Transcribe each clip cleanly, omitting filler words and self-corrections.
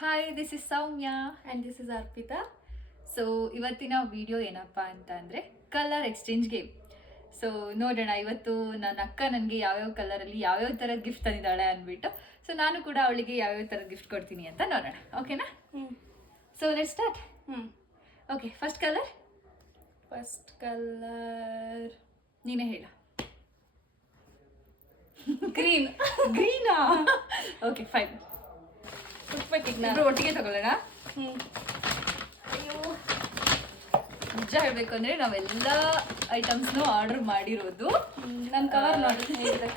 Hi, this is Soumya. And this is Arpita. So ಇವತ್ತಿನ video ಏನಪ್ಪ ಅಂತ ಅಂದರೆ ಕಲರ್ ಎಕ್ಸ್ಚೇಂಜ್ ಗೇಮ್. ಸೊ ನೋಡೋಣ, ಇವತ್ತು ನನ್ನ ಅಕ್ಕ ನನಗೆ ಯಾವ್ಯಾವ ಕಲರಲ್ಲಿ ಯಾವ್ಯಾವ ಥರದ ಗಿಫ್ಟ್ ತಂದಿದ್ದಾಳೆ ಅಂದ್ಬಿಟ್ಟು, ಸೊ ನಾನು ಕೂಡ ಅವಳಿಗೆ ಯಾವ್ಯಾವ ಥರದ ಗಿಫ್ಟ್ ಕೊಡ್ತೀನಿ ಅಂತ ನೋಡೋಣ. ಓಕೆನಾ? So let's start. Okay, first colour ನೀನೇ ಹೇಳ. ಗ್ರೀನ್. ಗ್ರೀನಾ? Okay, fine. ಇಬ್ರು ಒಟ್ಟಿಗೆ ತಗೊಳ್ಳೋಣ. ಅಯ್ಯೋ, ನಿಜ ಹೇಳಬೇಕು ಅಂದರೆ ನಾವೆಲ್ಲ ಐಟಮ್ಸ್ನು ಆರ್ಡರ್ ಮಾಡಿರೋದು. ನನ್ನ ಕವರ್ ನೋಡಿ ಹೇಗಿದೆ,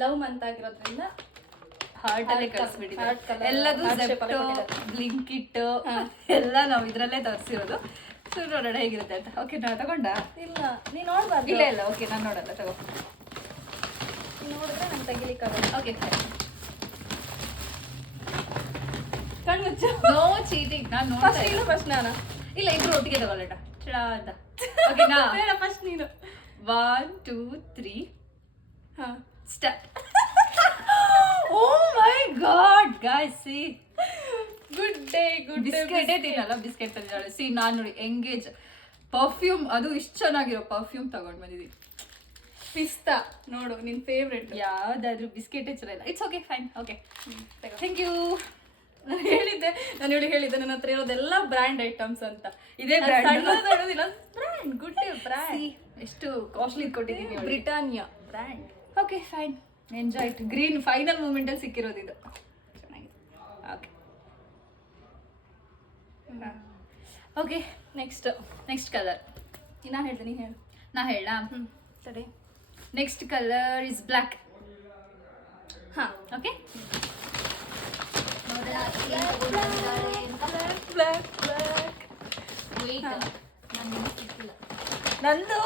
ಲವ್ ಮಂತ್ ಆಗಿರೋದ್ರಿಂದ ಹಾರ್ಟಲ್ಲೇ ಕಳಿಸ್ಬಿಟ್ಟಿದ್ದಾರೆ. ಎಲ್ಲದು ಜೆಪ್ಟೋ, ಬ್ಲಿಂಕಿಟ್ ಎಲ್ಲ ನಾವು ಇದರಲ್ಲೇ ತರಿಸಿರೋದು. ಸೊ ನೋಡೋಣ ಹೇಗಿರುತ್ತೆ ಅಂತ. ಓಕೆ, ನಾವು ತಗೊಂಡ? ಇಲ್ಲ, ನೀನು ನೋಡ್ಬಾರ್ದು. ಇಲ್ಲ ಇಲ್ಲ, ಓಕೆ, ನಾನು ನೋಡಲ್ಲ, ತಗೋ. ನೋಡಿದ್ರೆ ನಾನು ತೆಗಿಲಿಕ್ಕಾಗಲ್ಲ. ಓಕೆ, ಕಣ್ಮುಚ್ಚು. No cheating. ನಾನು ನೋಡ್ತಾ ಇಲ್ಲ. ಫಸ್ಟ್ ನಾನು. ಇಲ್ಲ, ಇಬ್ರು ಒಟ್ಟಿಗೆ ತಗೊಳ್ಳೋಣ. ಚಡಾ ಅಂತ. ಓಕೆನಾ? ಬೇಡ, ಫಸ್ಟ್ ನೀನು. 1 2 3 ಹಾಂ, start. Oh my god guys, see Good Day. Good Day. ಬಿಸ್ಕೆಟೇ ತಿನ್ನಲ್ಲ, ಬಿಸ್ಕೆಟ್ ತಂದಿದ್ದಾಳೆ. ಸಿ, ನಾನು ನೋಡಿ ಎಂಗೇಜ್ ಪರ್ಫ್ಯೂಮ್, ಅದು ಇಷ್ಟು ಚೆನ್ನಾಗಿರೋ ಪರ್ಫ್ಯೂಮ್ ತಗೊಂಡು ಬಂದಿದ್ದೀನಿ. ಪಿಸ್ತಾ ನೋಡು, ನಿನ್ನ ಫೇವ್ರೆಟ್. ಯಾವುದಾದ್ರೂ ಬಿಸ್ಕೆಟೇ ಚೆನ್ನಾಗಿಲ್ಲ. It's okay, fine. Okay, thank you. ನಾನು ಹೇಳಿದ್ದೆ ನನ್ನ ಹತ್ರ ಇರೋದೆಲ್ಲ ಬ್ರ್ಯಾಂಡ್ ಐಟಮ್ಸ್ ಅಂತ. ಇದೇ brand brand, Good Day brand. ಎಷ್ಟು ಕಾಸ್ಟ್ಲಿ ಕೊಟ್ಟಿದ್ದೀನಿ. Britannia brand. Okay, fine, enjoy it. Green final ಮೂಮೆಂಟಲ್ಲಿ ಸಿಕ್ಕಿರೋದು ಇದು. ಚೆನ್ನಾಗಿದೆ. ಓಕೆ ಓಕೆ, ನೆಕ್ಸ್ಟ್ ಕಲರ್ ನಾನು ಹೇಳ್ದೆ, ನೀನು ಹೇಳು. ನಾ ಹೇಳ. ಸರಿ. Next colour is black. ಹಾಂ, ಓಕೆ. ನಂದು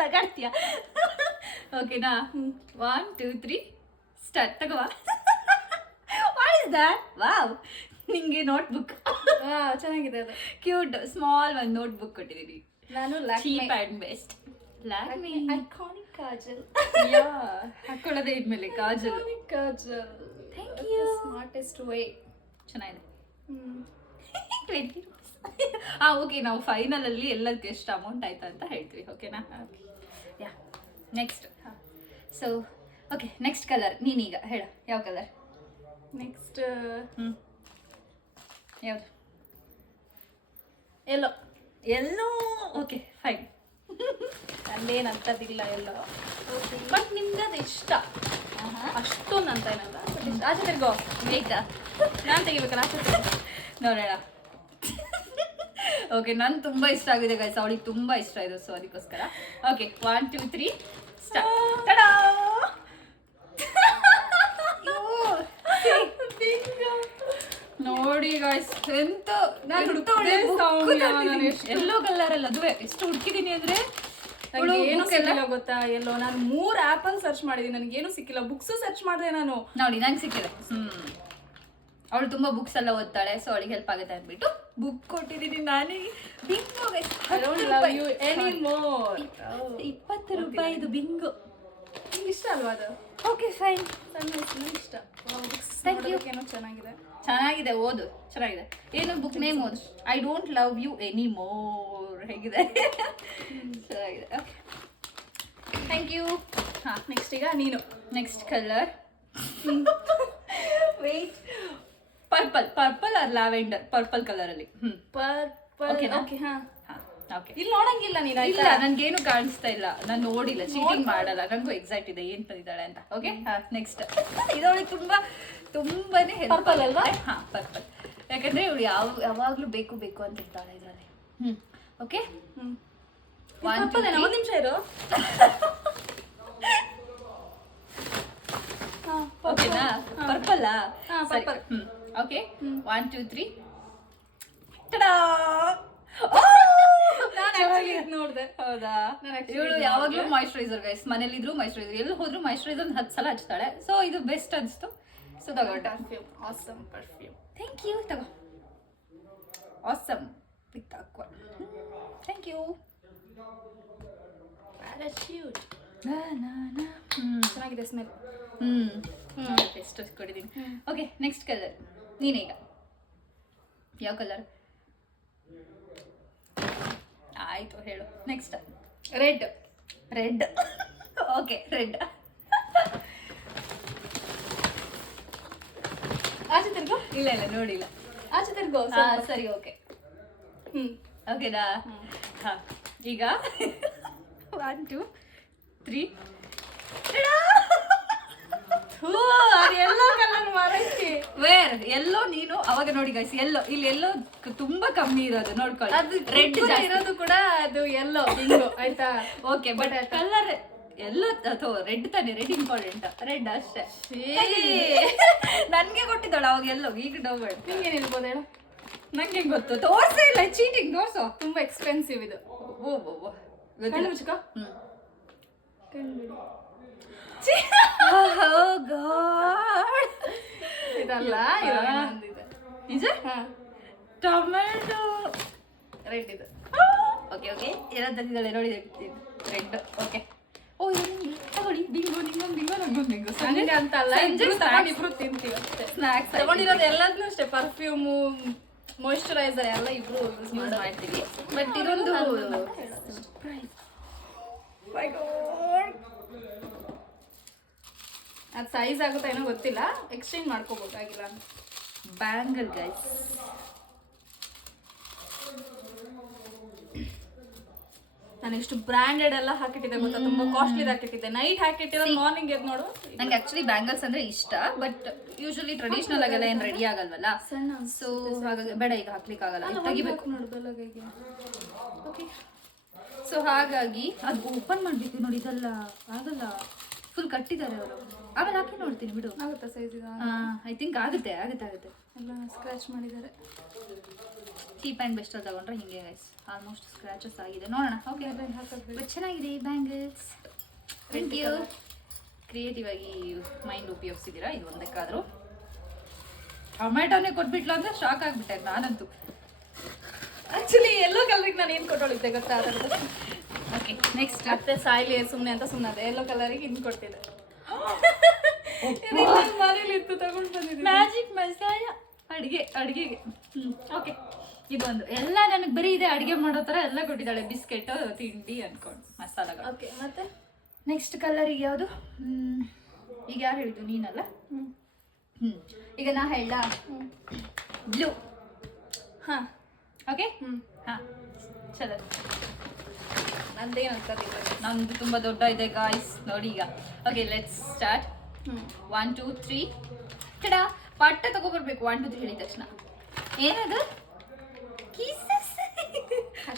ನಗಾಡ್ತೀಯ. ಓಕೆನಾ? 1 2 3 ಸ್ಟಾರ್ಟ್. ತಗೋ. What is that? ವಾವ್, ನಿಂಗೆ ನೋಟ್ಬುಕ್. ಚೆನ್ನಾಗಿದೆ ಅದು. ಕ್ಯೂಟ್ ಸ್ಮಾಲ್ ಒಂದು ನೋಟ್ಬುಕ್ ಕೊಟ್ಟಿದ್ದೀನಿ. ನಾನು cheap and best. Lakme iconic kajal. ಹಾಕೊಳ್ಳೋದೇ ಇದ್ಮೇಲೆ kajal. Kajal. Thank you. Smartest way. ಚೆನ್ನಾಗಿದೆ. 20 rupees. ಓಕೆ, ನಾವು ಫೈನಲಲ್ಲಿ ಎಲ್ಲದಕ್ಕೆ ಎಷ್ಟು ಅಮೌಂಟ್ ಆಯ್ತಾ ಅಂತ ಹೇಳ್ತೀವಿ. ಓಕೆನಾ? Yeah, next. So okay, next colour ನೀನೀಗ ಹೇಳ. ಯಾವ ಕಲರ್? ನೆಕ್ಸ್ಟ್ ಯಾವುದು? ಎಲ್ಲೋ. ಎಲ್ಲೋ. Okay, fine. ನಂದೇನು ಅಂತದಿಲ್ಲ ಎಲ್ಲೋ, ಬಟ್ ನಿಮ್ಗೆ ಅದು ಇಷ್ಟ. ಅಷ್ಟೊಂದು ಅಂತ ಏನಲ್ಲ, ಬಟ್ ಇಷ್ಟ. ಆಚೆ ತಿರ್ಗೋ. ಆಯ್ತಾ? ನಾನು ತೆಗಿಬೇಕಲ್ಲ, ಆಚೆ ತಿರ್ಗೋ. ನೋಡೋಣ. ಓಕೆ, ನನ್ಗೆ ತುಂಬ ಇಷ್ಟ ಆಗಿದೆ ಗೈಸ್, ಅವಳಿಗೆ ತುಂಬ ಇಷ್ಟ ಇದೆ, ಸೊ ಅದಕ್ಕೋಸ್ಕರ. Okay, 1 2 3 start. ನೋಡಿ ಗೈಸ್, ಎಂತ ಎಲ್ಲೋ ಕಲರ್ ಅಲ್ಲ, ಅದುವೇ ಎಷ್ಟು ಹುಡುಕಿದೀನಿ ಅಂದ್ರೆ ಏನು ಸಿಕ್ಕಿಲ್ಲ ಗೊತ್ತಾ. ಎಲ್ಲೋ ನಾನು 3 ಆ್ಯಪಲ್ಲಿ ಸರ್ಚ್ ಮಾಡಿದ್ದೀನಿ, ನನಗೇನು ಸಿಕ್ಕಿಲ್ಲ. ಬುಕ್ಸು ಸರ್ಚ್ ಮಾಡಿದೆ ನಾನು. ನೋಡಿ, ನಂಗೆ ಸಿಕ್ಕಿದೆ. ಅವಳು ತುಂಬ ಬುಕ್ಸ್ ಎಲ್ಲ ಓದ್ತಾಳೆ, ಸೊ ಅವಳಿಗೆ ಹೆಲ್ಪ್ ಆಗುತ್ತೆ ಅಂದ್ಬಿಟ್ಟು ಬುಕ್ ಕೊಟ್ಟಿದ್ದೀನಿ ನಾನಿಗೆ. ಬಿಂಗೋ ಗೈಸ್, 20 ರೂಪಾಯಿದು ಬಿಂಗೋ. ನಿಮ್ಗೆ ಇಷ್ಟ ಅಲ್ವಾ ಅದು? Okay, fine. ನನಗೆ ಇಷ್ಟ. Thank you. ಏನೋ ಚೆನ್ನಾಗಿದೆ. ಚೆನ್ನಾಗಿದೆ, ಓದು. ಚೆನ್ನಾಗಿದೆ. ಏನು ಬುಕ್ ನೇಮ್ ಓದು? I don't love you any more. ಹೇಗಿದೆ? ಚೆನ್ನಾಗಿದೆ. Okay, thank you. ಹಾಂ, ನೆಕ್ಸ್ಟ್ ಈಗ ನೀನು. Next colour wait, purple or lavender. Purple ಕಲರಲ್ಲಿ. ಪರ್ಪಲ್. ಓಕೆ, ಹಾಂ. ಓಕೆ, ಇಲ್ಲಿ ನೋಡಂಗಿಲ್ಲ ನೀನು. ಇಲ್ಲ, ನನ್ಗೇನು ಕಾಣಿಸ್ತಾ ಇಲ್ಲ, ನಾನು ನೋಡಿಲ್ಲ, ಚೀಟಿಂಗ್ ಮಾಡಲ್ಲ. ನನಗೂ ಎಕ್ಸೈಟ್ ಇದೆ ಏನು ತಂದಿದ್ದಾಳೆ ಅಂತ. Okay, next. ಇದವಳಿಗೆ ತುಂಬಾನೇ ಪರ್ಪಲ್ ಅಲ್ವಾ? ಹಾಂ, ಪರ್ಪಲ್. ಯಾಕಂದ್ರೆ ಇವಳು ಯಾವಾಗಲೂ ಬೇಕು ಅಂತ ಇರ್ತಾಳೆ ಇದರಲ್ಲಿ. Okay, purple. ಒಂದು ನಿಮಿಷ ಇರು. ಓಕೆನಾ? ಪರ್ಪಲ್ಲಾ? ಪರ್ಪಲ್. ಓಕೆ, 1 2 3 ನೋಡಿದೆ. ಹೌದಾ? ಇವಳು ಯಾವಾಗಲೂ ಮಾಯಿಶ್ಚರೈಸರ್ ಗೈಸ್, ಮನೇಲಿದ್ರು ಮಾಯಿಶ್ಚರೈಸರ್, ಎಲ್ಲಿ ಹೋದ್ರು ಮಾಯಿಶ್ಚರೈಸರ್ 10 ಸಲ ಹಚ್ತಾಳೆ. ಸೊ ಇದು ಬೆಸ್ಟ್ ಅನಿಸ್ತು, ಸೊ ತಗೊಂಡ. Perfume, awesome perfume. Thank you. ತಗೋ. Awesome with aqua. Thank you. Parachute. ಚೆನ್ನಾಗಿದೆ ಸ್ಮೆಲ್. ಎಷ್ಟು ಕೊಟ್ಟಿದ್ದೀನಿ. ಓಕೆ, ನೆಕ್ಸ್ಟ್ ಕಲರ್ ನೀನೀಗ ಯಾವ ಕಲರ್? ಆಯ್ತು ಹೇಳು. Next red. Red. Okay, red. ಆಚೆ ತಿರ್ಗೋ. ಇಲ್ಲ ಇಲ್ಲ ನೋಡಿಲ್ಲ. ಆಚೆ ತಿರ್ಗೋ. ಸರಿ, ಓಕೆ. ಓಕೆನಾ? ಹಾಂ, ಈಗ 1 2 3. ಎಲ್ಲೋ ಕಲರ್ ಮಾರೈತಿ. ವೇರ್ ಎಲ್ಲೋ ನೀನು ಅವಾಗ ನೋಡಿ ಗೈಸ್, ಎಲ್ಲೋ ಇಲ್ಲಿ ಎಲ್ಲೋ ತುಂಬಾ ಕಮ್ಮಿ ಇರೋದು ನೋಡ್ಕೊಳ್ಳಿ. ಅದು ರೆಡ್ ಇರೋದು ಕೂಡ ಅದು ಎಲ್ಲೋ ಬಿಂಗೋ ಆಯ್ತಾ. ಓಕೆ, ಬಟ್ ಕಲರ್ ಎಲ್ಲೋ ಅಥವಾ ರೆಡ್ ತಾನೆ, ರೆಡ್ ಇಂಪಾರ್ಟೆಂಟ್. ರೆಡ್ ಅಷ್ಟೇ ನನ್ಗೆ ಕೊಟ್ಟಿದ್ದಾಳು ಅವಾಗ ಎಲ್ಲೋ. ಈಗ ಡೌಟ್ ನಿಂಗೆ ನಿಲ್ಬೋದು ಹೇಳು. ನಂಗೆ ಗೊತ್ತು, ತೋರ್ಸೇ ಇಲ್ಲ. ಚೀಟಿಂಗ್ ತೋರ್ಸೋ. ತುಂಬಾ ಎಕ್ಸ್ಪೆನ್ಸಿವ್ ಇದು. ಓ ಕಣ್ಣು ಮುಚ್ಕೋ. ಇದಲ್ಲ, ನಿಜ. ಟೊಮೆಟೊ ರೆಡ್ ಇದು. ಓಕೆ ಓಕೆ, ಇರೋದಿದ್ದಾಳೆ ನೋಡಿ, ರೆಡ್. ಓಕೆ, ಓ ತಗೊಳ್ಳಿ. ಬಿಂಗೋ, ನಿಂಗೊಂದು ಬಿಂಗೋ, ನಂಗೊಂದು ಬಿಂಗೋ. ಸಂಜೆ ಅಂತ ಅಲ್ಲ, ಇಬ್ರು ತಿಂತೀವಿ ಅಷ್ಟೇ. ಸ್ನಾಕ್ಸ್ ತಗೊಂಡಿರೋದು ಎಲ್ಲದನ್ನೂ ಅಷ್ಟೇ, ಪರ್ಫ್ಯೂಮು, ಮಾಯಿಶ್ಚರೈಸರ್ ಎಲ್ಲ ಇಬ್ರು ಯೂಸ್ ಮಾಡ್ತೀವಿ. ಬಟ್ ಇದೊಂದು ಅದು ಸೈಜ್ ಆಗುತ್ತಾ ಏನೋ ಗೊತ್ತಿಲ್ಲ, ಎಕ್ಸ್ಚೇಂಜ್ ಮಾಡ್ಕೋಬೇಕಾಗಿಲ್ಲ. Bangle guys. ನಾನು ಎಷ್ಟು ಬ್ರ್ಯಾಂಡೆಡ್ ಎಲ್ಲ ಹಾಕಿಟ್ಟಿದ್ದೆ ಗೊತ್ತಾ, ತುಂಬಾ ಕಾಸ್ಟ್ಲಿ ಹಾಕಿಟ್ಟಿದ್ದೆ. ನೈಟ್ ಹಾಕಿಟ್ಟಿರೋದು ಮಾರ್ನಿಂಗ್ ಎದ್ದು ನೋಡು. ನಂಗೆ ಆಕ್ಚುಲಿ ಬ್ಯಾಂಗಲ್ಸ್ ಅಂದ್ರೆ ಇಷ್ಟ, ಬಟ್ ಯೂಶಲಿ ಟ್ರೆಡಿಷನಲ್ ಆಗೆಲ್ಲ ಏನ್ ರೆಡಿ ಆಗಲ್ವಲ್ಲ, ಸೊ ಹಾಗಾಗಿ ಬೇಡ, ಈಗ ಹಾಕ್ಲಿಕ್ಕೆ ಆಗಲ್ಲ, ತೆಗಿಬೇಕು ನೋಡು ಬೆಳಗ್ಗೆ. ಓಕೆ, ಸೊ ಹಾಗಾಗಿ ಅದು ಓಪನ್ ಮಾಡ್ಬೇಕು ನೋಡಿ. ಇದೆಲ್ಲ ಆಗಲ್ಲ, ಫುಲ್ ಕಟ್ಟಿದ್ದಾರೆ ಅವರು. ಆಮೇಲೆ ಹಾಕಿ ನೋಡ್ತೀನಿ ಬಿಡು. ಆಗುತ್ತಾ ಸೈಜ್? ಐ ಥಿಂಕ್ ಆಗುತ್ತೆ ಆಗುತ್ತೆ ಆಗುತ್ತೆ. ಎಲ್ಲ ಸ್ಕ್ರಾಚ್ ಮಾಡಿದ್ದಾರೆ. ಚೀಪ್ ಆ್ಯಂಡ್ ಬೆಸ್ಟ್ ಅಲ್ಲಿ ತಗೊಂಡ್ರೆ ಹಿಂಗೆ ಗೈಸ್, ಆಲ್ಮೋಸ್ಟ್ ಸ್ಕ್ರಾಚಸ್ ಆಗಿದೆ. ನೋಡೋಣ. ಓಕೆ, ಬಟ್ ಚೆನ್ನಾಗಿದೆ ಬ್ಯಾಂಗಲ್ಸ್. Thank you. ಕ್ರಿಯೇಟಿವ್ ಆಗಿ ಮೈಂಡ್ ಉಪಯೋಗಿಸಿದ್ದೀರಾ ಇದು ಒಂದಕ್ಕಾದರೂ. ಟೊಮೆಟೊನೇ ಕೊಟ್ಬಿಟ್ಲು ಅಂದ್ರೆ ಶಾಕ್ ಆಗಿಬಿಟ್ಟೆ ನಾನಂತೂ. ಆಕ್ಚುಲಿ ಎಲ್ಲೋ ಕಲರಿಗೆ ನಾನು ಏನು ಕೊಟ್ಟೋಳಿದ್ದೆ ಗೊತ್ತಾ? Okay, next. ಮತ್ತೆ ಸಾಯ್ಲಿ ಸುಮ್ಮನೆ ಅಂತ ಸುಮ್ಮನೆ ಎಲ್ಲೋ ಕಲರಿಗೆ ಇನ್ನು ಕೊಡ್ತಿದ್ದೆ. ಮನೇಲಿ ಇತ್ತು, ತಗೊಂಡು ಬಂದಿದ್ದೆ. ಮ್ಯಾಜಿಕ್ ಮಸಾಲ ಅಡುಗೆಗೆ. ಓಕೆ, ಇದೊಂದು ಎಲ್ಲ ನನಗೆ ಬರೀ ಇದೆ ಅಡುಗೆ ಮಾಡೋ ಥರ ಎಲ್ಲ ಕೊಟ್ಟಿದ್ದಾಳೆ. ಬಿಸ್ಕೆಟ್, ತಿಂಡಿ ಅನ್ಕೊಂಡು ಮಸಾಲಗಳು. ಓಕೆ, ಮತ್ತೆ ನೆಕ್ಸ್ಟ್ ಕಲರಿಗೆ ಯಾವುದು? ಈಗ ಯಾರು ಹೇಳಿದ್ದು? ನೀನಲ್ಲ. ಈಗ ನಾ ಹೇಳ ಬ್ಲೂ. ಹಾಂ, ಓಕೆ. ಹಾಂ, ಚಲೋ. ನಂದೇನಂತ ನಂದು ತುಂಬ ದೊಡ್ಡ ಇದೆ ಗಾಯ್ಸ್, ನೋಡಿ ಈಗ. Okay, let's start. 1 2 3. ಕಡ ಪಟ್ಟ ತಗೊಬರ್ಬೇಕು. 1 2 3 ಹೇಳಿದ ತಕ್ಷಣ. ಏನದು? ಕೀಸಸ್.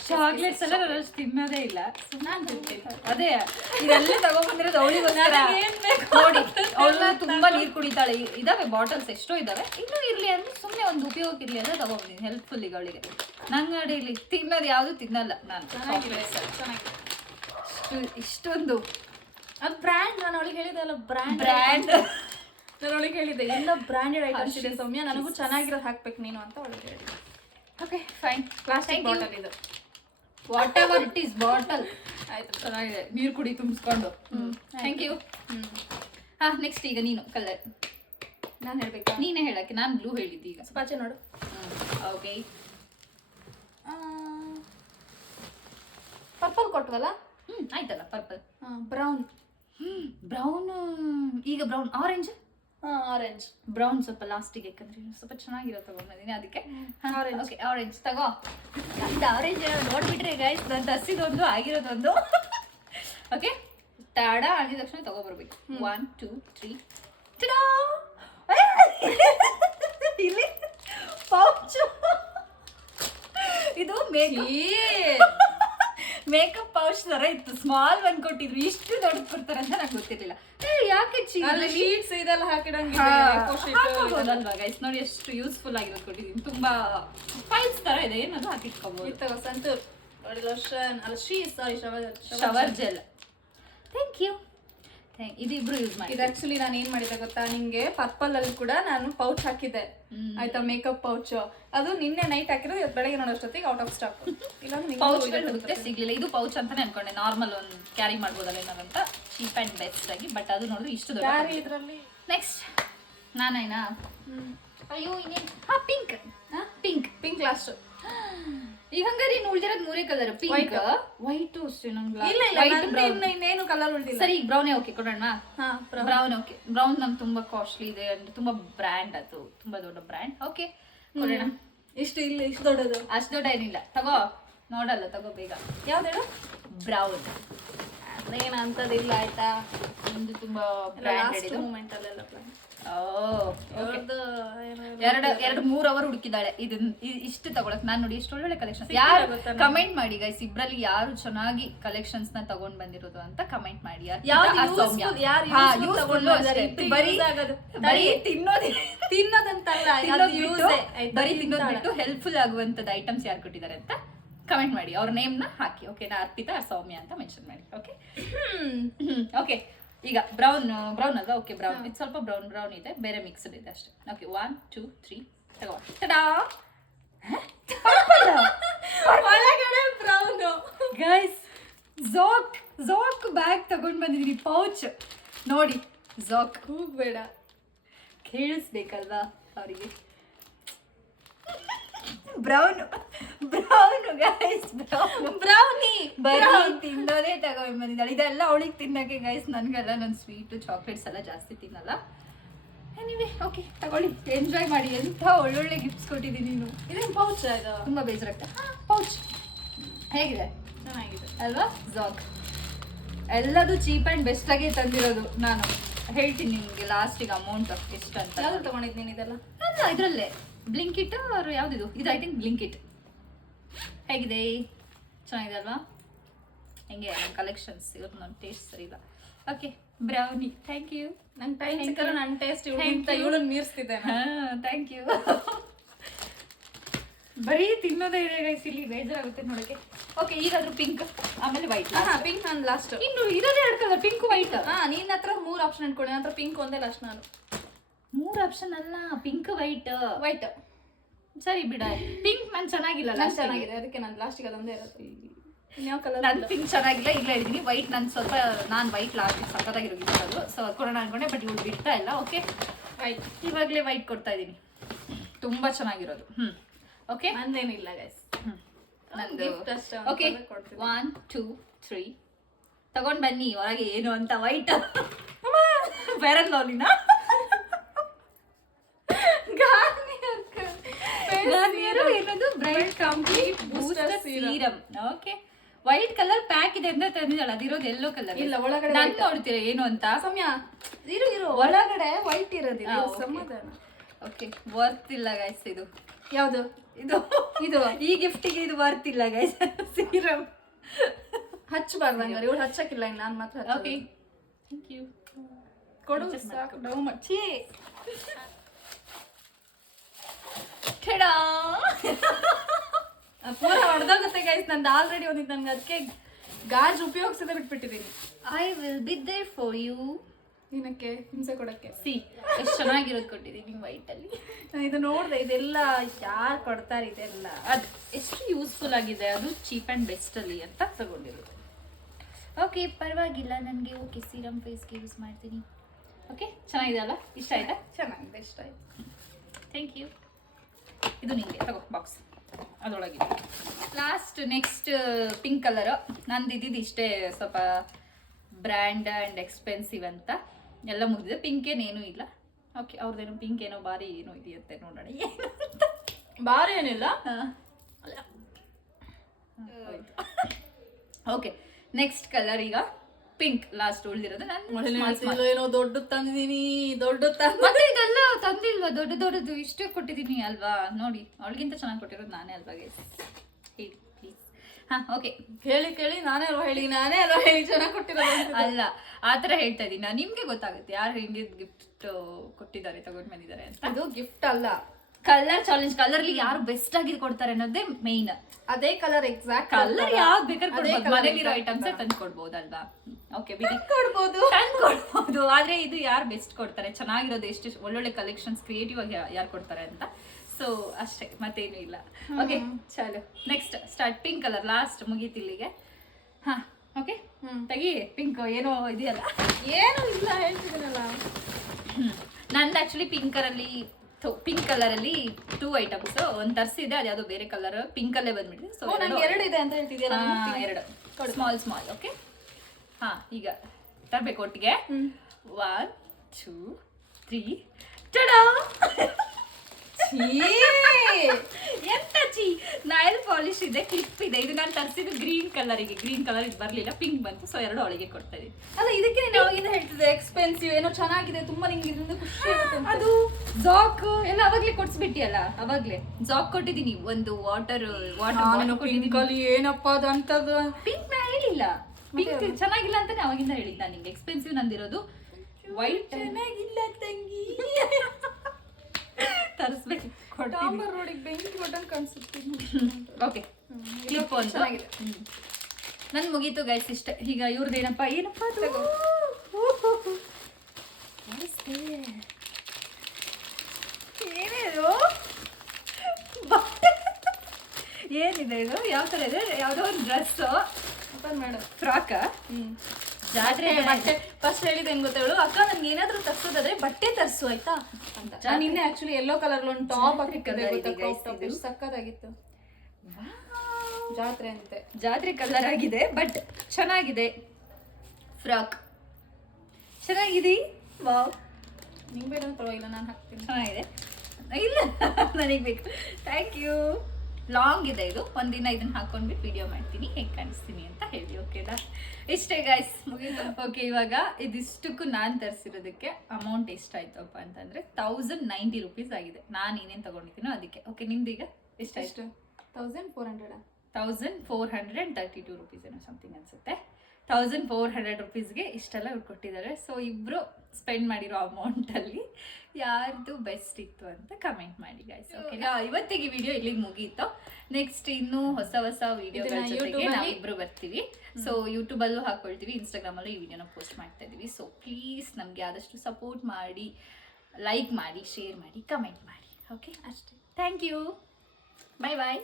ಚಾಕ್ಲೇಟ್ಸ್ ಎಲ್ಲ ನಾನು ಅಷ್ಟು ತಿನ್ನೋದೇ ಇಲ್ಲ. ನಾನು ತಿಂತೀನಿ. ಅದೇ ಇದೆಲ್ಲ ತಗೊಂಡ್ಬಂದಿರೋದು ಅವಳಿಗೋಸ್ಕರ. ನೋಡಿ, ಅವಳ ತುಂಬಾ ನೀರು ಕುಡಿತಾಳೆ. ಇದಾವೆ ಬಾಟಲ್ಸ್, ಎಷ್ಟೋ ಇದಾವೆ. ಇನ್ನೂ ಇರ್ಲಿ ಅಂದ್ರೆ ಸುಮ್ಮನೆ ಒಂದು ಉಪಯೋಗ ಇರ್ಲಿ ಅಂತ ತಗೊಂಡಿದ್ದೀನಿ, ಹೆಲ್ಪ್ಫುಲ್ ಈಗ ಅವಳಿಗೆ. ನಂಗೆ ಅಡಿಲಿ ತಿನ್ನೋದು ಯಾವುದು ತಿನ್ನಲ್ಲ ನಾನು. ಇಷ್ಟೊಂದು ಅದು ಬ್ರ್ಯಾಂಡ್. ನಾನು ಅವಳಿಗೆ ಹೇಳಿದೆ ಅಲ್ಲ, ಬ್ರ್ಯಾಂಡ್. ನಾನು ಅವಳಿಗೆ ಹೇಳಿದ್ದೆ ಎಲ್ಲ ಬ್ರ್ಯಾಂಡೆಡ್ ಐಟಮ್ಸ್ ಇದೆ ಸೌಮ್ಯ, ನನಗೂ ಚೆನ್ನಾಗಿರೋದು ಹಾಕ್ಬೇಕು ನೀನು ಅಂತ ಅವಳಿಗೆ ಹೇಳಿದೆ. Okay, fine. ಪ್ಲಾಸ್ಟಿಕ್ ಬಾಟಲ್ ಇದು. Whatever it is bottle. ಆಯ್ತು, ಚೆನ್ನಾಗಿದೆ. ನೀರು ಕುಡಿ ತುಂಬಿಸ್ಕೊಂಡು. Thank you. ಹಾಂ, ನೆಕ್ಸ್ಟ್ ಈಗ ನೀನು ಕಲರ್. ನಾನು ಹೇಳ್ಬೇಕಾ? ನೀನೇ ಹೇಳಕ್ಕೆ, ನಾನು ಬ್ಲೂ ಹೇಳಿದ್ದೆ ಈಗ. ಸ್ಪಾಚೆ ನೋಡು. ಓಕೆ, ಪರ್ಪಲ್ ಕೊಟ್ವಲ್ಲ? ಆಯ್ತಲ್ಲ ಪರ್ಪಲ್. ಬ್ರೌನ್. ಬ್ರೌನ್. ಈಗ ಬ್ರೌನ್. ಆರೆಂಜ್. ಆರೆಂಜ್. ಬ್ರೌನ್ ಸ್ವಲ್ಪ ಲಾಸ್ಟಿಗೆ, ಯಾಕಂದ್ರೆ ಸ್ವಲ್ಪ ಚೆನ್ನಾಗಿರೋ ತಗೊಂಡಿದ್ದೀನಿ ಅದಕ್ಕೆ. ಓಕೆ, ಆರೆಂಜ್ ತಗೋ. ನಂದು ಆರೆಂಜ್ ನೋಡ್ಬಿಟ್ರೆ ಗೈಸ್, ನನ್ನ ತರಿಸಿದೊಂದು ಆಗಿರೋದೊಂದು. ಓಕೆ, ಟಾಡ ಅಂದಿದ ತಕ್ಷಣ ತಗೋಬರ್ಬೇಕು. 1 2 3. ಇಲ್ಲಿ ಪೌಚ್. ಇದು ಮೇಕಪ್ ಪೌಚ್ ತರ ಇತ್ತು, ಸ್ಮಾಲ್ ಒನ್ ಕೊಟ್ಟಿದ್ರು. ಇಷ್ಟು ದೊಡ್ಡ ಕೊಡ್ತಾರೆ ಅಂತ ನಂಗೆ ಗೊತ್ತಿರಲಿಲ್ಲ. ಯಾಕೆ ಶೀಟ್ಸ್ ಇದೆಲ್ಲ ಹಾಕಿಡೋದಲ್ವಾ ಗೈಸ್? ನೋಡಿ ಎಷ್ಟು ಯೂಸ್ಫುಲ್ ಆಗಿರೋದು ಕೊಟ್ಟಿದ್ದೀನಿ. ತುಂಬಾ ಫೈಲ್ಸ್ ತರ ಇದೆ, ಏನದು ಹಾಕಿಟ್ಕೋಬಹುದು. ಸಂತೂರ್ ಲೋಷನ್ ಅಲ್ಲ, ಶವರ್ ಜೆಲ್. Thank you. ಇದು ಇಬ್ರು ಯೂಸ್ ಮಾಡಿ. ಇದು ಆಕ್ಚುಲಿ ನಾನು ಏನ್ ಮಾಡಿದೆ ಗೊತ್ತಾ ನಿಂಗೆ? ಪರ್ಪಲ್ ಅಲ್ಲಿ ಕೂಡ ನಾನು ಪೌಚ್ ಹಾಕಿದ್ದೆ ಆಯ್ತಾ, ಮೇಕಪ್ ಪೌಚ್. ಅದು ನಿನ್ನೆ ನೈಟ್ ಹಾಕಿರೋದು, ಇವತ್ತು ಬೆಳಗ್ಗೆ ನೋಡೋಷ್ಟೊತ್ತಿಗೆ ಔಟ್ ಆಫ್ ಸ್ಟಾಕ್. ಪೌಚ್ ಸಿಗ್ಲಿಲ್ಲ. ಇದು ಪೌಚ್ ಅಂತಾನೆ ಅನ್ಕೊಂಡೆ, ನಾರ್ಮಲ್ ಒಂದು ಕ್ಯಾರಿ ಮಾಡ್ಬೋದಲ್ಲ ಏನಾರಂತ, ಚೀಪ್ ಅಂಡ್ ಬೆಸ್ಟ್ ಆಗಿ. ಬಟ್ ಅದು ನೋಡಿದ್ರೆ ಇಷ್ಟು ದೊಡ್ಡ. ಇದರಲ್ಲಿ ನೆಕ್ಸ್ಟ್ ನಾನೇನಾ? ಅಯ್ಯೋ ಇನ್ನೇನು, ಪಿಂಕ್. Pink last. ಈಗ ಹಂಗಾರೆ ಇನ್ನು ಉಳ್ದಿರೋದು 3 ಕಲರ್, ಪಿಂಕ್, ವೈಟ್ ಅಷ್ಟೇ. ಇಲ್ಲ ಇನ್ನೇನು ಕಲರ್ ಉಳ್ದಿಲ್ಲ. ಸರಿ ಬ್ರೌನೇ ಓಕೆ ಕೊಡೋಣ. ಹಾ ಬ್ರೌನ್ ಓಕೆ. ಬ್ರೌನ್ ನಮ್ಗೆ ತುಂಬಾ ಕಾಸ್ಟ್ಲಿ ಇದೆ ಅಂದ್ರೆ ತುಂಬಾ ಬ್ರ್ಯಾಂಡ್, ಅದು ತುಂಬಾ ದೊಡ್ಡ ಬ್ರ್ಯಾಂಡ್. ಓಕೆ ಕೊಡೋಣ. ಇಷ್ಟು ದೊಡ್ಡದು? ಅಷ್ಟು ದೊಡ್ಡ ಏನಿಲ್ಲ, ತಗೋ. ನೋಡಲ್ಲ, ತಗೋ ಬೇಗ. ಯಾವ್ದು? ಬ್ರೌನ್. ಅದೇನ ಅಂತದಿಲ್ಲ ಆಯ್ತಾ, ನಿಮ್ದು ತುಂಬಾ ಬ್ರ್ಯಾಂಡೆಡ್ ಇದು. ಮೂಮೆಂಟ್ ಅಲ್ಲೆಲ್ಲ ಎರಡು 3 ಅವರ್ ಹುಡುಕಿದಾಳೆ ಇದನ್ನ ಇಷ್ಟು ತಗೊಳಕ್. ನಾನ್ ನೋಡಿ ಎಷ್ಟು ಒಳ್ಳೊಳ್ಳೆ ಕಲೆಕ್ಷನ್. ಯಾರು ಕಮೆಂಟ್ ಮಾಡಿ ಗೈಸ್, ಇಬ್ರಲ್ಲಿ ಯಾರು ಚೆನ್ನಾಗಿ ಕಲೆಕ್ಷನ್ಸ್ ನ ತಗೊಂಡ್ ಬಂದಿರೋದು ಅಂತ ಕಮೆಂಟ್ ಮಾಡಿ. ಬರೀ ತಿನ್ನೋದಂತಲ್ಲ, ಬರೀ ತಿನ್ನೋದ್ ಬಿಟ್ಟು ಹೆಲ್ಪ್ಫುಲ್ ಆಗುವಂತದ್ದು ಐಟಮ್ಸ್ ಯಾರು ಕೊಟ್ಟಿದ್ದಾರೆ ಅಂತ ಕಮೆಂಟ್ ಮಾಡಿ. ಅವ್ರ ನೇಮ್ ನ ಹಾಕಿ. ಓಕೆನಾ? ಅರ್ಪಿತಾ ಸೌಮ್ಯ ಅಂತ ಮೆನ್ಷನ್ ಮಾಡಿ. Okay okay. ಈಗ ಬ್ರೌನ್ ಅಲ್ವಾ? Okay brown. ಇದು ಸ್ವಲ್ಪ ಬ್ರೌನ್ ಇದೆ, ಬೇರೆ ಮಿಕ್ಸ್ಡ್ ಇದೆ ಅಷ್ಟೇ. ಓಕೆ 1 2 3 ತಗೋ. ಟಡಾ! ಒಳಗಡೆ ಬ್ರೌನ್. ಗೈಸ್, ಝಾಕ್ ಬ್ಯಾಗ್ ತಗೊಂಡ್ ಬಂದಿದ್ದೀನಿ, ಪೌಚ್ ನೋಡಿ. ಝಾಕ್ ಕೂಗ್ಬೇಡ, ಕೇಳಿಸ್ಬೇಕಲ್ವಾ ಅವರಿಗೆ. Brown guys, brownie. ಬರೀ ತಿನ್ನೋದೇ ತಗೊಂಡ್ ಬಂದಿದ್ದಾಳೆ. ಇದೆಲ್ಲ ಅವಳಿಗೆ ತಿನ್ನಕ್ಕೆ ಗೈಸ್, ನನ್ಗೆಲ್ಲ ನನ್ನ ಸ್ವೀಟು ಚಾಕ್ಲೇಟ್ಸ್ ಎಲ್ಲ ಜಾಸ್ತಿ ತಿನ್ನಲ್ಲ. ಎನಿವೆ ಓಕೆ ತಗೊಳ್ಳಿ, ಎಂಜಾಯ್ ಮಾಡಿ. ಎಂಥ ಒಳ್ಳೊಳ್ಳೆ ಗಿಫ್ಟ್ಸ್ ಕೊಟ್ಟಿದ್ದೀನಿ ನೀನು. ಇದೇನು ಪೌಚ್? ಇದು ತುಂಬಾ ಬೇಜಾರಾಗ್ತದೆ. ಪೌಚ್ ಹೇಗಿದೆ? ಚೆನ್ನಾಗಿದೆ ಅಲ್ವಾ? ಝಾಕ್ ಎಲ್ಲದು ಚೀಪ್ ಆ್ಯಂಡ್ ಬೆಸ್ಟ್ ಆಗೇ ತಂದಿರೋದು. ನಾನು ಹೇಳ್ತೀನಿ ನಿಮಗೆ ಲಾಸ್ಟಿಗೆ ಅಮೌಂಟ್ ಎಷ್ಟು ಅಂತ. ಯಾವ್ದು ತಗೊಂಡಿದ್ದೀನಿ ಇದೆಲ್ಲ? ಅಲ್ಲ, ಇದರಲ್ಲೇ ಬ್ಲಿಂಕಿಟ್ ಅವ್ರು ಯಾವ್ದಿದು? ಇದು ಐ ಥಿಂಕ್ ಬ್ಲಿಂಕಿಟ್. ಹೇಗಿದೆ? ಚೆನ್ನಾಗಿದೆ ಅಲ್ವಾ? ಹೆಂಗೆ ನನ್ನ ಕಲೆಕ್ಷನ್ಸ್? ಇವತ್ತು ನನ್ನ ಟೇಸ್ಟ್ ಸರಿ ಇಲ್ಲ. Okay brownie, thank you. ನಂಗೆ ಟೈಮ್ ಸಿಕ್ಕಲ್ಲ, ನನ್ನ ಟೇಸ್ಟ್ ಇವಳನ್ನ ಮೀರಿಸ್ತಿದ್ದೆ. Thank you. ಬರೀ ತಿನ್ನೋದೇ ಇದೆ ಗೈಸ್, ಇಲ್ಲಿ ಬೇಜಾರಾಗುತ್ತೆ ನೋಡಕ್ಕೆ. ಓಕೆ ಈಗಾದ್ರೂ ಪಿಂಕ್, ಆಮೇಲೆ ವೈಟ್. ಪಿಂಕ್ ನಾನು ಲಾಸ್ಟ್. ಇನ್ನು ಇರೋದೇ 2 ಕಲರ್, ಪಿಂಕ್ ವೈಟ್. ನಿನ್ನ ಹತ್ರ 3 ಆಪ್ಷನ್ ಇಟ್ಕೊಳ್ಳಿ, ನನ್ನ ಹತ್ರ ಪಿಂಕ್ ಒಂದೇ ಲಾಸ್ಟ್. ನಾನು 3 ಆಪ್ಷನ್ ಅಲ್ಲ, ಪಿಂಕ್ ವೈಟ್. ಸರಿ ಬಿಡ, ಪಿಂಕ್ ನನ್ ಚೆನ್ನಾಗಿಲ್ಲ. ಚೆನ್ನಾಗಿದೆ, ಅದಕ್ಕೆ ನಾನು ಲಾಸ್ಟಿಗೆ ಅದೊಂದೇ ಇರುತ್ತೆ. ಯಾವ ಕಲರ್? ನನ್ ಪಿಂಕ್ ಚೆನ್ನಾಗಿಲ್ಲ, ಇಲ್ಲ ಹೇಳಿದೀನಿ. ವೈಟ್ ನಾನು ವೈಟ್ ಲಾಸ್ಟ್ ಸಕ್ಕತ್ತಾಗಿರೋದು. ಸೊ ಕೊಡೋಣ ಅನ್ಕೊಂಡೆ, ಬಟ್ ಇವಳು ಬಿಡ್ತಾ ಇಲ್ಲ. ಓಕೆ ವೈಟ್, ಇವಾಗಲೇ ವೈಟ್ ಕೊಡ್ತಾ ಇದ್ದೀನಿ. ತುಂಬಾ ಚೆನ್ನಾಗಿರೋದು. ಓಕೆ ನಂದೇನಿಲ್ಲ ಗೈಸ್. ನಂದು ಓಕೆ 1 2 3 ತಗೊಂಡ್ ಬನ್ನಿ ಹೊರಗೆ. ಏನು ಅಂತ ವೈಟ್ ಬೇರೆಲ್ಲ ಅವನಿನ ಏನದು? Bright complete booster serum. Okay white colour pack ಇದೆ ಅಂತ ತಂದಿದ್ದಾಳೆ. ಅದಿರೋದು ಎಲ್ಲೋ ಕಲರ್. ಇಲ್ಲ, ಒಳಗಡೆ ನಾನು ನೋಡ್ತೀರಾ ಏನು ಅಂತ? ಸೌಮ್ಯ ಇರು ಒಳಗಡೆ ವೈಟ್ ಇರೋದಿಲ್ಲ. ಸಮಾಧಾನ. ಓಕೆ ವರ್ತ್ ಇಲ್ಲ ಗೈಸ್ ಇದು. ಯಾವುದು ಇದು ಈ ಗಿಫ್ಟಿಗೆ ಇದು ವರ್ತ್ ಇಲ್ಲ ಗೈಸ್. ಸೀರಮ್ ಹಚ್ಚಬಾರ್ದು ಹಂಗಾರೆ. ಇವಳು ಹಚ್ಚಕ್ಕಿಲ್ಲ, ಇನ್ನು ನಾನು ಮಾತ್ರ. Okay thank you. ಕೊಡು ಸಾಕು. ಡೌ ಮಚ್ಚಿ ಪೂರ ಹೊಡೆದೋಗುತ್ತೆ ಗೈಸ್. ನಂದು ಆಲ್ರೆಡಿ ಒಂದಿತ್ತು, ನನ್ಗೆ ಅದಕ್ಕೆ ಗಾಜ್ ಉಪಯೋಗಿಸದೆ ಬಿಟ್ಬಿಟ್ಟಿದ್ದೀನಿ. I will be there for you. ನಿನಕ್ಕೆ ಹಿಂಸೆ ಕೊಡಕ್ಕೆ. ಸಿ ಎಷ್ಟು ಚೆನ್ನಾಗಿರೋದು ಕೊಟ್ಟಿದ್ದೀನಿ ವೈಟ್ ಅಲ್ಲಿ. ನಾನು ಇದು ನೋಡಿದೆ, ಇದೆಲ್ಲ ಯಾರು ಕೊಡ್ತಾರೆ? ಇದೆಲ್ಲ ಅದು ಎಷ್ಟು ಯೂಸ್ಫುಲ್ ಆಗಿದೆ, ಅದು ಚೀಪ್ ಆ್ಯಂಡ್ ಬೆಸ್ಟ್ ಅಲ್ಲಿ ಅಂತ ತಗೊಂಡಿರೋದು. ಓಕೆ ಪರವಾಗಿಲ್ಲ ನನಗೆ. ಓಕೆ ಸೀರಮ್ ಫೇಸ್ಗೆ ಯೂಸ್ ಮಾಡ್ತೀನಿ. ಓಕೆ ಚೆನ್ನಾಗಿದೆ ಅಲ್ಲ? ಇಷ್ಟ ಆಯ್ತಾ? ಚೆನ್ನಾಗಿದೆ, ಇಷ್ಟ ಆಯ್ತು. Thank you. ಇದು ನಿಮಗೆ ತಗೋ ಬಾಕ್ಸ್, ಅದರೊಳಗಿದೆ. Last next pink colour. ನಂದು ಇದ್ದಿದ್ದು ಇಷ್ಟೇ, ಸ್ವಲ್ಪ ಬ್ರ್ಯಾಂಡ್ ಆ್ಯಂಡ್ ಎಕ್ಸ್ಪೆನ್ಸಿವ್ ಅಂತ ಎಲ್ಲ ಮುಗಿದಿದೆ. ಪಿಂಕ್ ಏನೇನೂ ಇಲ್ಲ. ಓಕೆ ಅವ್ರದ್ದೇನೋ ಪಿಂಕ್ ಏನೋ ಭಾರಿ ಏನೋ ಇದೆಯಂತೆ, ನೋಡೋಣ. ಭಾರಿ ಏನಿಲ್ಲ. ಓಕೆ ನೆಕ್ಸ್ಟ್ ಕಲರ್ ಈಗ ಪಿಂಕ್ ಲಾಸ್ಟ್ ಉಳಿದಿರೋದು. ನಾನು ಏನೋ ದೊಡ್ಡ ತಂದಿದ್ದೀನಿ, ಮತ್ತೆ ಇದೆಲ್ಲ ತಂದಿಲ್ವಾ? ದೊಡ್ಡದು ಇಷ್ಟೇ ಕೊಟ್ಟಿದ್ದೀನಿ ಅಲ್ವಾ? ನೋಡಿ ಅವಳಿಗಿಂತ ಚೆನ್ನಾಗಿ ಕೊಟ್ಟಿರೋದು ನಾನೇ ಅಲ್ವಾ ಗೈಸ್? ಹೇಳಿ ಪ್ಲೀಸ್. ಓಕೆ ಕೇಳಿ ನಾನೇ ಅಲ್ವಾ ಹೇಳಿ ಚೆನ್ನಾಗಿ ಕೊಟ್ಟಿರೋದು ಅಲ್ಲ, ಆ ಥರ ಹೇಳ್ತಾ ಇದ್ದೀನಿ ನಾನು. ನಿಮಗೆ ಗೊತ್ತಾಗುತ್ತೆ ಯಾರು ಹೆಂಗೆ ಗಿಫ್ಟ್ ಕೊಟ್ಟಿದ್ದಾರೆ, ತಗೊಂಡು ಬಂದಿದ್ದಾರೆ ಅಂತ. ಅದು ಗಿಫ್ಟ್ ಅಲ್ಲ, ಕಲರ್ ಚಾಲೆಂಜ್. ಕಲರ್ಲಿ ಯಾರು ಬೆಸ್ಟ್ ಆಗಿ ಕೊಡ್ತಾರೆ ಅನ್ನೋದೇ ಮೇನ್. ಅದೇ ಕಲರ್ ಎಕ್ಸಾಕ್ಟ್ ಕಲರ್ ಯಾವ್ದು ಬೇಕಾದ್ರೆ ಕೊಡ್ಬೋದು, ಮನೇಲಿರೋ ಐಟಮ್ಸ್ ತಂದು ಕೊಡ್ಬೋದಲ್ವಾ? ಓಕೆ ಬಿಡಿ, ತಂದು ಆದ್ರೆ ಇದು ಯಾರು ಬೆಸ್ಟ್ ಕೊಡ್ತಾರೆ, ಚೆನ್ನಾಗಿರೋದು, ಎಷ್ಟು ಒಳ್ಳೊಳ್ಳೆ ಕಲೆಕ್ಷನ್ಸ್ ಕ್ರಿಯೇಟಿವ್ ಆಗಿ ಯಾರು ಕೊಡ್ತಾರೆ ಅಂತ. ಸೊ ಅಷ್ಟೇ, ಮತ್ತೇನು ಇಲ್ಲ. ಓಕೆ ಚಲೋ next start. Pink colour last ಮುಗೀತಿಲ್ಲಿಗೆ. ಓಕೆ ತೆಗಿ. ಪಿಂಕ್ ಏನೋ ಇದೆಯಲ್ಲ? ಏನು ಇಲ್ಲ ಹೇಳ್ತಿದ್ದೀನಲ್ಲ. ನಂದು ಆ್ಯಕ್ಚುಲಿ ಪಿಂಕ್ ಕಲರಲ್ಲಿ 2 ಐಟಮ್ಸ್ ಒಂದು ತರಿಸಿದೆ, ಅದು ಯಾವುದೋ ಬೇರೆ ಕಲರ್ ಪಿಂಕಲ್ಲೇ ಬಂದ್ಬಿಟ್ಟಿದೆ. ಸೊ ನಂಗೆ 2 ಇದೆ ಅಂತ ಹೇಳ್ತಿದ್ದೀರಾ? 2 ಸ್ಮಾಲ್. ಓಕೆ, ಹಾ ಈಗ ತರಬೇಕು ಒಟ್ಟಿಗೆ. 1 2 3 ಟಡಾ. ಎಂತ ಚಿ ನೈಲ್ ಪಾಲಿಶ್ ಇದೆ, ಕ್ಲಿಪ್ ಇದೆ. ಇದು ನಾನು ತರಿಸಿದ್ದು ಗ್ರೀನ್ ಕಲರ್ ಇದು ಬರಲಿಲ್ಲ, ಪಿಂಕ್ ಬಂತು. ಸೊ 2 ಅವಳಿಗೆ ಕೊಡ್ತಾ ಇದೀನಿ. ಅಲ್ಲ, ಇದಕ್ಕೆ ನೀನು ಅವಾಗಿಂದ ಹೇಳ್ತಿದ್ದೆ ಎಕ್ಸ್ಪೆನ್ಸಿವ್, ಏನೋ ಚೆನ್ನಾಗಿದೆ, ತುಂಬಾ ನಿಂಗೆ ಇದರಿಂದ ಖುಷಿ ಆಗುತ್ತೆ ಅಂತ. ಅದು ಜಾಕ್ ಎಲ್ಲ ಅವಾಗ್ಲೇ ಕೊಡ್ಸ್ಬಿಟ್ಟಿಯಲ್ಲ, ಅವಾಗ್ಲೇ ಜಾಕ್ ಕೊಟ್ಟಿದ್ದೀನಿ. ಒಂದು ವಾಟರ್ ಪಿಂಕಲ್ಲಿ ಏನಪ್ಪ ಅದು ಅಂತದ್ದು. ಪಿಂಕ್ ನಾ ಹೇಳಿಲ್ಲ, ಪಿಂಕ್ ಚೆನ್ನಾಗಿಲ್ಲ ಅಂತಾನೆ ಅವಾಗಿಂದ ಹೇಳಿದ್ದ ನಾನು ನಿಂಗೆ. ಎಕ್ಸ್ಪೆನ್ಸಿವ್ ನಂದಿರೋದು ವೈಟ್. ಚೆನ್ನಾಗಿಲ್ಲ ತಂಗಿ, ತರಿಸ್ಬೇಕು. ಡಾಂಬರ್ ರೋಡಿಗೆ ಬೆಂಕಿ ಕೊಟ್ಟಂಗೆ ಕಾಣಿಸುತ್ತೆ. ಓಕೆ, ಕ್ಲಿಪ್ ಒಂದು ಚೆನ್ನಾಗಿದೆ. ನನ್ ಮುಗೀತು ಗೈಸ್ ಇಷ್ಟ. ಈಗ ಇವ್ರದ್ದು ಏನಪ್ಪ ಅದು ಏನಿದು ಏನಿದೆ ಇದು? ಯಾವ ಥರ ಇದೆ? ಯಾವುದೋ ಒಂದು ಡ್ರೆಸ್ಸು ಮೇಡಮ್, ಫ್ರಾಕ. ಜಾತ್ರೆ ಬಟ್ಟೆ ಫಸ್ಟ್ ಹೇಳಿದೆ ಏನ್ ಗೊತ್ತೇಳು, ಅಕ್ಕ ನನ್ಗೆ ಏನಾದ್ರೂ ತರ್ಸೋದಾದ್ರೆ ಬಟ್ಟೆ ತರ್ಸು ಆಯ್ತಾ ಅಂತ. ನಾನು ನಿನ್ನೆ ಆಕ್ಚುಲಿ ಯೆಲ್ಲೋ ಕಲರ್ ಒಂದು ಟಾಪ್ ಹಾಕಿದ್ದೆ, ಸಕ್ಕತ್ತಾಗಿತ್ತು. ಜಾತ್ರೆ ಅಂತೆ, ಜಾತ್ರೆ ಕಲರ್ ಆಗಿದೆ, ಬಟ್ ಚೆನ್ನಾಗಿದೆ. ಫ್ರಾಕ್ ಚೆನ್ನಾಗಿದೆ. ವಾವ್, ನಿಂಗೆ ಬೇಡ ಪರವಾಗಿಲ್ಲ, ನಾನು ಹಾಕ್ತೀನಿ. ಚೆನ್ನಾಗಿದೆ. ಇಲ್ಲ ನನಗೆ ಬೇಕು. Thank you. ಲಾಂಗ್ ಇದೆ ಇದು. ಒಂದಿನ ಇದನ್ನ ಹಾಕೊಂಡ್ಬಿಟ್ಟು ವಿಡಿಯೋ ಮಾಡ್ತೀನಿ ಹೇಗೆ ಕಾಣಿಸ್ತೀನಿ ಅಂತ ಹೇಳಿ. ಓಕೆನಾ? ಇಷ್ಟೇ ಗೈಸ್, ಮುಗಿತು. ಓಕೆ, ಇವಾಗ ಇದಿಷ್ಟಕ್ಕೂ ನಾನು ತರಿಸಿರೋದಕ್ಕೆ ಅಮೌಂಟ್ ಎಷ್ಟಾಯ್ತಪ್ಪ ಅಂತಂದರೆ 1090 ರೂಪೀಸ್ ಆಗಿದೆ. ನಾನು ಏನೇನು ತೊಗೊಂಡಿದ್ದೀನೋ ಅದಕ್ಕೆ. ಓಕೆ, ನಿಮ್ದೀಗ ಎಷ್ಟಾಯಿತು? 1432 ರೂಪೀಸ್ ಏನೋ ಸಮಥಿಂಗ್ ಅನಿಸುತ್ತೆ. 1400 ರೂಪೀಸ್ಗೆ ಇಷ್ಟೆಲ್ಲ ಕೊಟ್ಟಿದ್ದಾರೆ. ಸೊ ಇಬ್ಬರು ಸ್ಪೆಂಡ್ ಮಾಡಿರೋ ಅಮೌಂಟಲ್ಲಿ ಯಾರ್ದು ಬೆಸ್ಟ್ ಇತ್ತು ಅಂತ ಕಮೆಂಟ್ ಮಾಡಿ ಗೈಸ್. ಓಕೆ, ಇವತ್ತಿಗೆ ವಿಡಿಯೋ ಇಲ್ಲಿಗೆ ಮುಗೀತು. ನೆಕ್ಸ್ಟ್ ಇನ್ನೂ ಹೊಸ ವಿಡಿಯೋಗಳ ಜೊತೆಗೆ ನಾವಿಬ್ರು ಬರ್ತೀವಿ. ಸೊ ಯೂಟ್ಯೂಬಲ್ಲೂ ಹಾಕೊಳ್ತೀವಿ, ಇನ್ಸ್ಟಾಗ್ರಾಮಲ್ಲೂ ಈ ವಿಡಿಯೋನ ಪೋಸ್ಟ್ ಮಾಡ್ತಾ ಇದ್ದೀವಿ. ಸೊ ಪ್ಲೀಸ್ ನಮಗೆ ಆದಷ್ಟು ಸಪೋರ್ಟ್ ಮಾಡಿ, ಲೈಕ್ ಮಾಡಿ, ಶೇರ್ ಮಾಡಿ, ಕಮೆಂಟ್ ಮಾಡಿ. ಓಕೆ, ಅಷ್ಟೇ. Thank you. Bye bye.